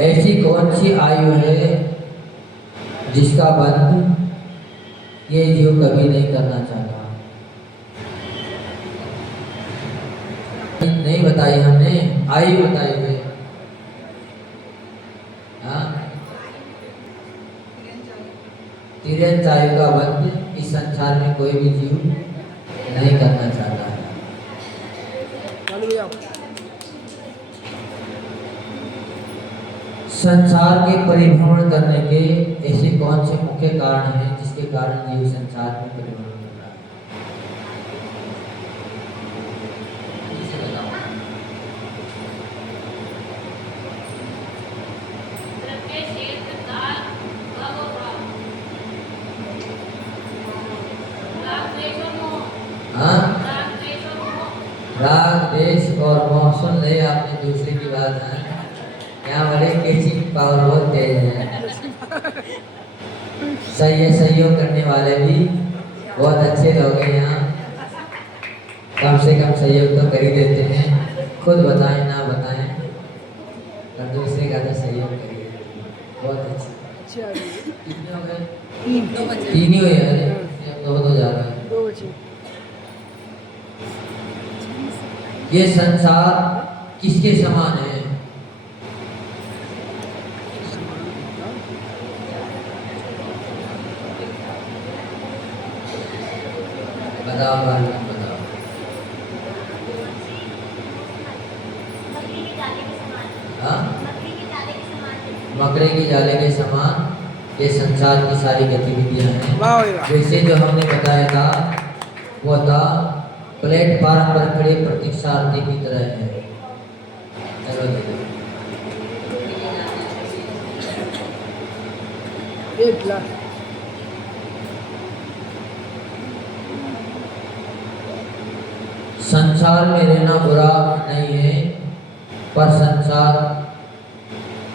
ऐसी कौन सी आयु है जिसका बंद ये जीव कभी नहीं करना चाहता? नहीं बताई हमने, आयु बताई है। हाँ, तिरंज आयु का बंद इस संसार में कोई भी जीव नहीं करना चाहता है। संसार के परिभ्रमण करने के ऐसे कौन से मुख्य कारण हैं जिसके कारण जीव संसार में परिभ्रमण कर रहा है? हाँ, राग देश और मोह। सुन ले आपने दूसरी की बात है, यहाँ बड़े कैचिंग पावर बहुत तेज है। सहयोग करने वाले भी बहुत अच्छे लोग हैं यहाँ, कम से कम सहयोग तो कर ही देते हैं, खुद बताएं ना बताएं और दूसरे का तो सहयोग कर ही देते हैं। बहुत अच्छे। कितने हो गए? तीन ही हुए। अरे दो तो जा रहे हैं। ये संसार किसके समान है? बताओ बताओ। हाँ, मकड़े की जाले के समान ये संसार की सारी गतिविधियां हैं। जैसे जो हमने बताया था वो था प्लेटफार्म पर खड़े प्रतीक्षार्थी की तरह है। चलो संसार में रहना बुरा नहीं है, पर संसार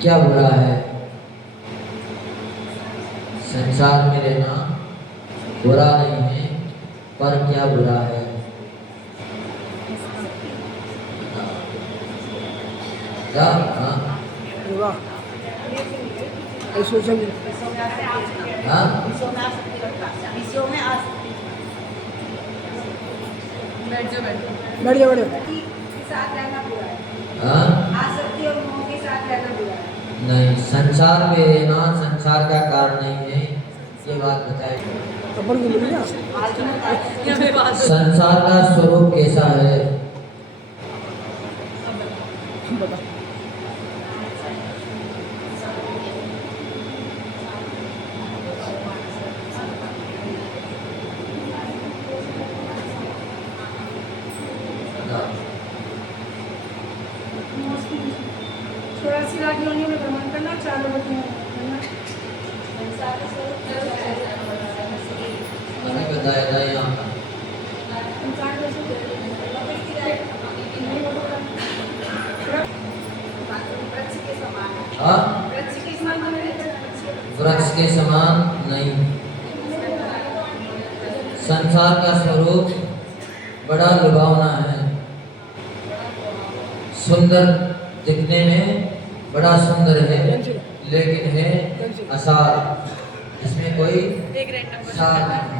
क्या बुरा है? संसार में रहना बुरा नहीं है, पर क्या बुरा है? क्या? हाँ, बैठ जाओ। नहीं, संसार में रहना संसार का कारण नहीं है, ये बात बताएगी। संसार का स्वरूप कैसा है? बताया था यहाँ वृक्ष के समान नहीं। संसार का स्वरूप बड़ा लुभावना है, सुंदर दिखने में बड़ा सुंदर है, लेकिन है असार, इसमें कोई सार नहीं।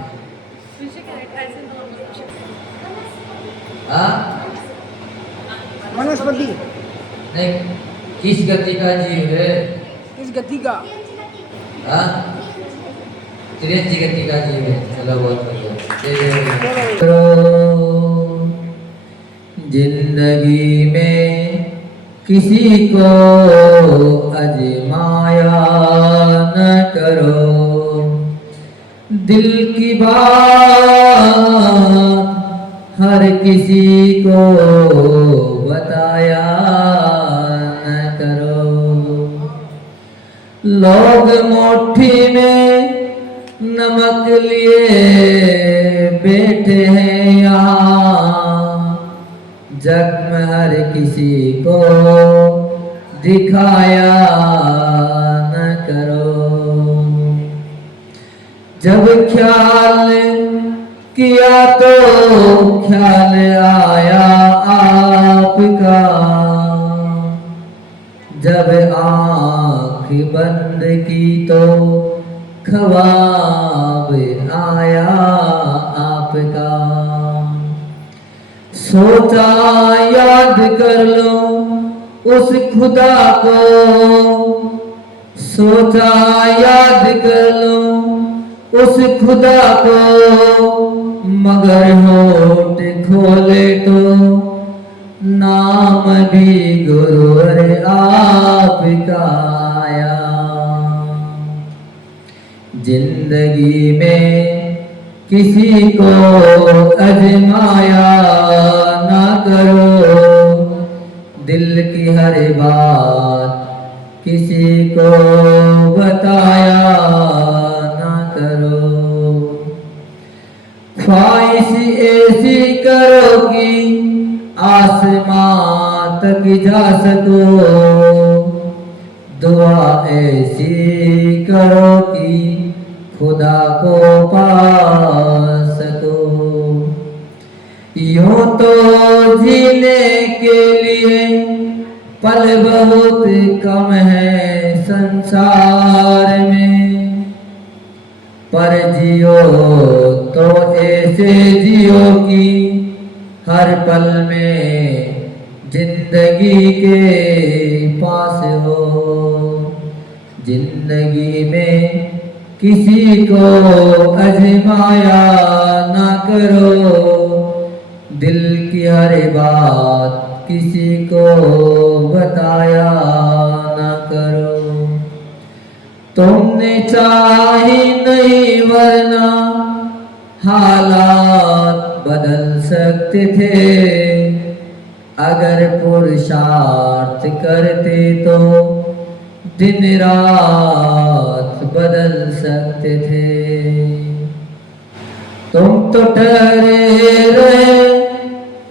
वनस्पति नहीं, किस गति का जीव है? किस गति का? तिरंज गति का जीव है। चलो बहुत बढ़िया। जिंदगी में किसी को आजमाया न करो, दिल की बात हर किसी को बताया न करो। लोग मुट्ठी में नमक लिए बैठे हैं यहाँ, जग में हर किसी को दिखाया न करो। जब ख्याल किया तो ख्याल आया आपका, जब बंद की तो ख्वाब आया आपका। सोचा याद कर लो उस खुदा को, सोचा याद कर लो उस खुदा को, मगर होठ खोले तो नाम भी गुरुवर आपका आया। जिंदगी में किसी को आजमाया ना करो, दिल की हर बात किसी को बताया ना करो। ख्वाहिश ऐसी करो कि आसमां तक जा सको, दुआ ऐसी करो कि खुदा को पा सको। यूं तो जीने के लिए पल बहुत कम है संसार में, पर जियो तो ऐसे जियो कि हर पल में जिंदगी के पास हो। जिंदगी में किसी को आजमाया ना करो, दिल की हर बात किसी को बताया ना करो। तुमने चाही नहीं वरना हालात बदल सकते थे, अगर पुरुषार्थ करते तो दिन रात बदल सकते थे। तुम तो ठहरे रहे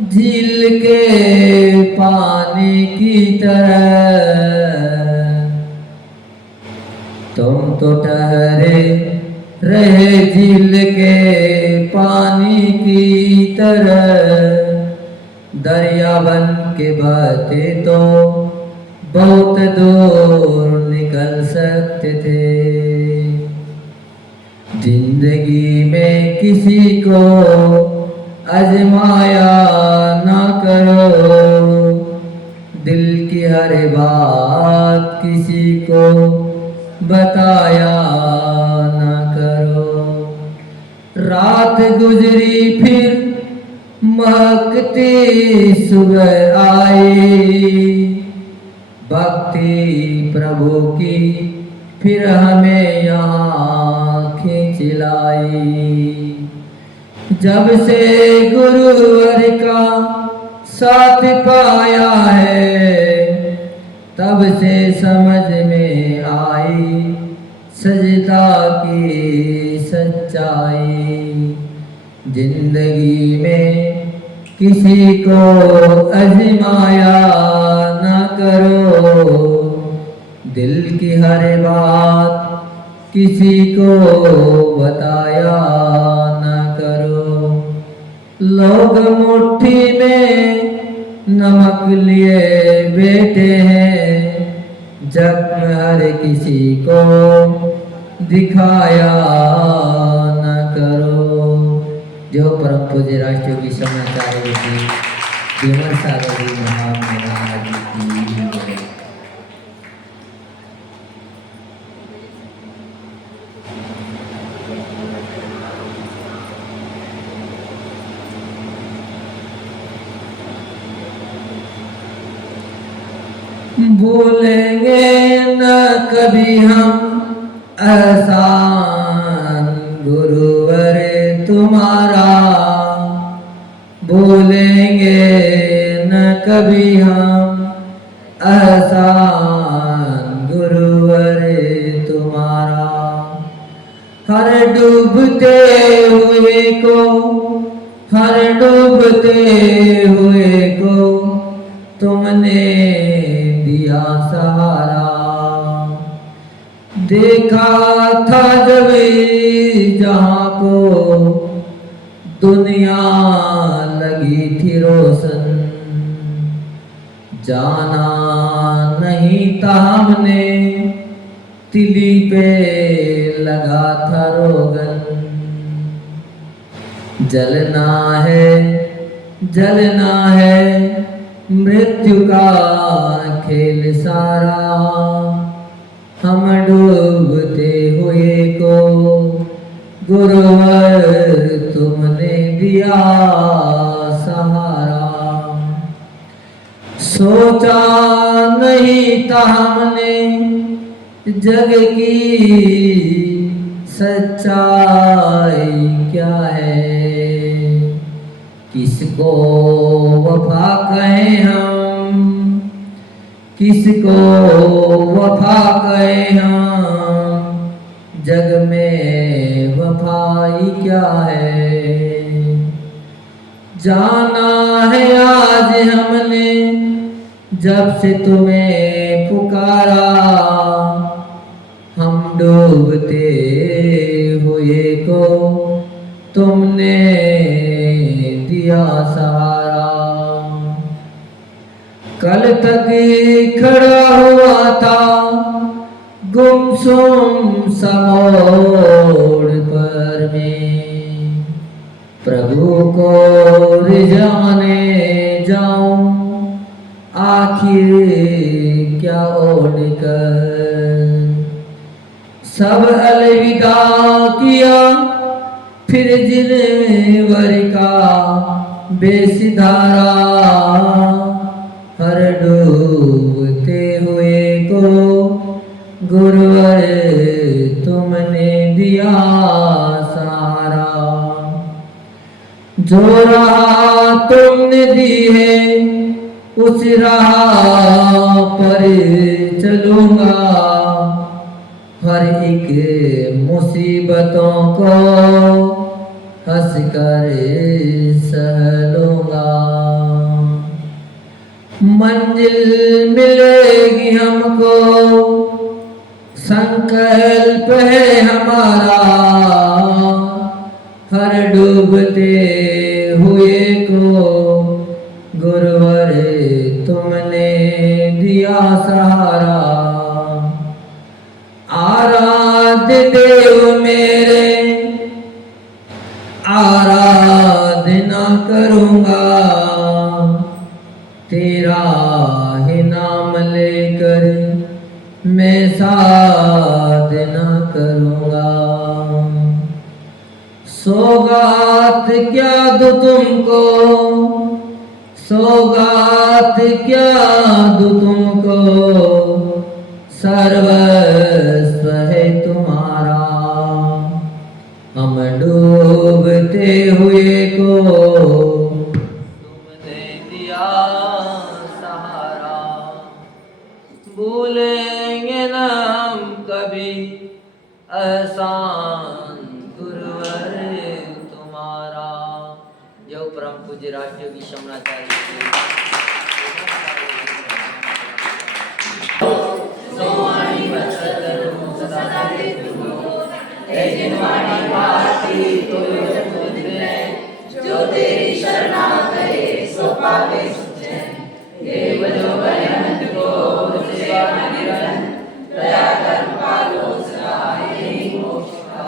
झील के पानी की तरह, तुम तो ठहरे रहे झील के पानी की तरह, दरिया बन के बहते तो बहुत दूर निकल सकते थे। जिंदगी में किसी को आजमाया ना करो, दिल की हर बात किसी को बताया ना करो। रात गुजरी फिर महकती सुबह आई, भक्ति प्रभु की फिर हमें यहाँ खींच लाई। जब से गुरुवर का साथ पाया है, तब से समझ में आई सजदा की सच्चाई। जिंदगी में किसी को आजमाया ना करो, दिल की हर बात किसी को बताया ना करो। लोग मुट्ठी में नमक लिए बैठे हैं, जख्म हर किसी को दिखाया ना करो। जो परम पूज्य राष्ट्रयोगी समाचार्य श्री विमल सागर जी महाराज की जय। भूलेंगे न कभी हम एहसान गुरुवर तुम्हारा, भूलेंगे न कभी हम एहसान गुरुवर तुम्हारा। हर डूबते हुए को, हर डूबते हुए को तुमने दिया सहारा। देखा था जब जहाँ को दुनिया लगी थी रोशन, जाना नहीं था हमने तिली पे लगा था रोगन, जलना है मृत्यु का खेल सारा। हम डूबते हुए को गुरुवर तुमने दिया सहारा। सोचा नहीं था हमने जग की सच्चाई क्या है, किसको वफा कहें हम, किसको वफा कहें हम, जग में वफाई क्या है। जाना है आज हमने जब से तुम्हें पुकारा, हम डूबते हुए को तुमने दिया सहारा। कल तक खड़ा हुआ था गुमसुम समोड़ पर मैं, प्रभु को रिझाने जाऊं आखिर क्या ओढ़कर। सब अलविदा किया फिर जिनवर का बेसिधारा, हर डूबते हुए को गुरुवर तुमने दिया सहारा। जो राह तुमने दी है उस राह पर चलूंगा, हर एक मुसीबतों को हंस कर सह लूंगा। मंजिल मिलेगी हमको संकल्प है हमारा, हर डूबते हुए को गुरुवर तुमने दिया सहारा। आराध्य देव मेरे आराधना करूंगा, तेरा ही नाम लेकर मैं साधना करूंगा। सौगात क्या दूं तुमको, सौगात क्या दूं तुमको, सर्वस्व है तुम्हारा। हम डूबते हुए को तुमने दिया सहारा। भूलेंगे न हम कभी एहसान गुरुवर तुम्हारा। जो परम पूज्य राजयोगी शमनाचार्य जो तेरी शरणा करे सो पावे देव जो अनंत को सेवा निरंतर दया कर पालो सहाय यही मोक्ष का।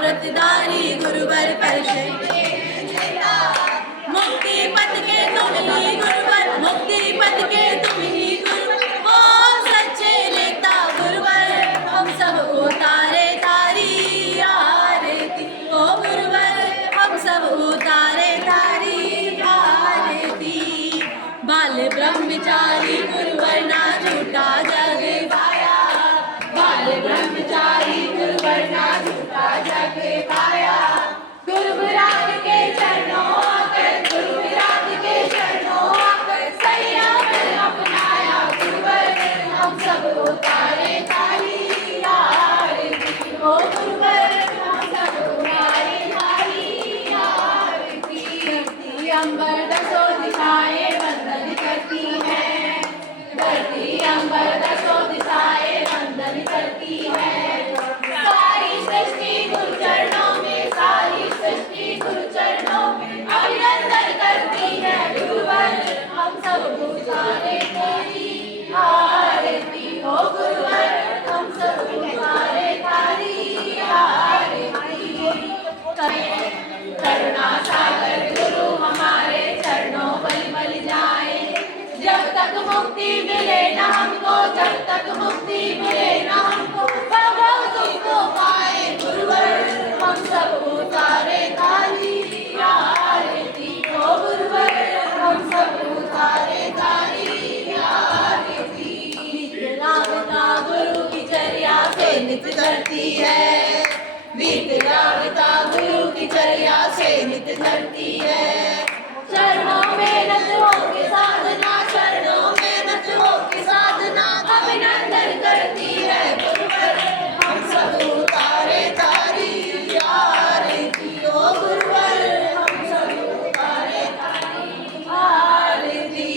व्रतधारी गुरुवर परिषद मुक्ति पथ के तुम ही गुरुवर, मुक्ति पथ के तुम ही गुरुवर, ओम सच्चे नेता गुरुवर, हम सब उतारे तारी आरती, ओ गुरुवर हम सब उतारे तारी आरती। बाल ब्रह्मचारी गुरुवर ना झूठा जग पाया, बाल ब्रह्मचारी गुरुवर ना झूठा जग पाया। गुरु विराग के चरणों आकर, गुरु विराग के चरणों आकर संयम अपनाया गुरुवर, हम सब उतारे तारी आरती, ओ गुरुवर हम सब उतारे तारी आरती। धरती अंबर दसों दिशाएं वंदन करती हैं, धरती अंबर दसों दिशाएं वंदन करती है। सारी सृष्टि गुरु चरणों में, सारी सृष्टि गुरु चरणों में अभिनंदन करती है गुरुवर, हम सब उतारे तारी आरती, ओ गुरुवर हम सब उतारे तारी आरती। करुणा सागर गुरु हमारे चरणों बल बल जाए, जब तक मुक्ति मिले ना हमको, जब तक मुक्ति मिले ना हमको, भगव तुमको पाए गुरुवर, हम सब उतारे तारी आरती, ओ गुरुवर हम सब उतारे तारी आरती। विकलांगता गुरु की चर्या से नित्य करती है, विकलांगता गुरु की चर्या से नित्य करती है। चरणों में नत होके साधना, चरणों में नत होके साधना अभिनंदन करती है गुरुवर, हम सब उतारे तारी आरती, ओ गुरुवर हम सब उतारे तारी आरती।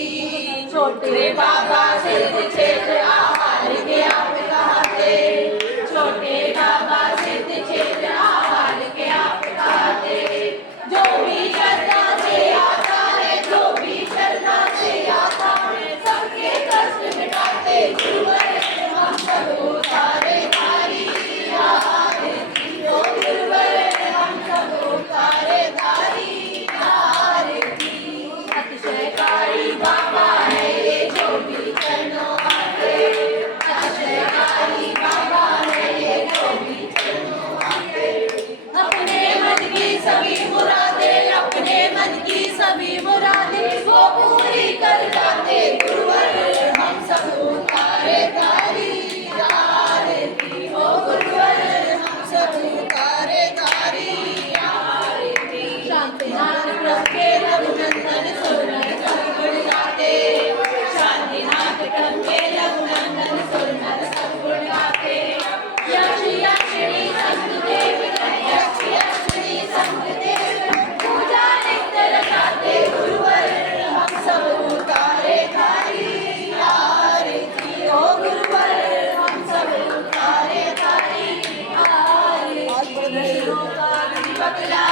छोटे बाबा सिद्ध क्षेत्र आहार के आप कहते, छोटे बाबा सिद्ध क्षेत्र आहार के आप कहते। जो भी श्रद्धा से आता है, जो भी श्रद्धा से आता है, सबके कष्ट मिटाते गुरुवर, हम सब उतारे तारी आरती, ओ गुरुवर हम सब उतारे तारी आरती। अतिशयकारी बाबा है ये जो भी चरणों आते, अतिशयकारी बाबा है ये जो भी चरणों आते। अपने मन की सभी मुरादें, अपने मन की सभी मुरादें वो पूरी कर जाते गुरुवर, हम सब उतारे तारी आरती, ओ गुरुवर हम सब उतारे तारी आरती। शांतिनाथ प्रभु के रघुनंदन सुरनर सब गुण गाते, शांतिनाथ प्रभु के रघुनंदन सुरनर सब गुण गाते। यश यक्षिणी संतदेव, यक्ष यक्षिणी संतदेव पूजा नित्य लगाते गुरुवर, हम सब उतारे तारी आरती, ओ गुरुवर हम सब उतारे तारी आरती। बकला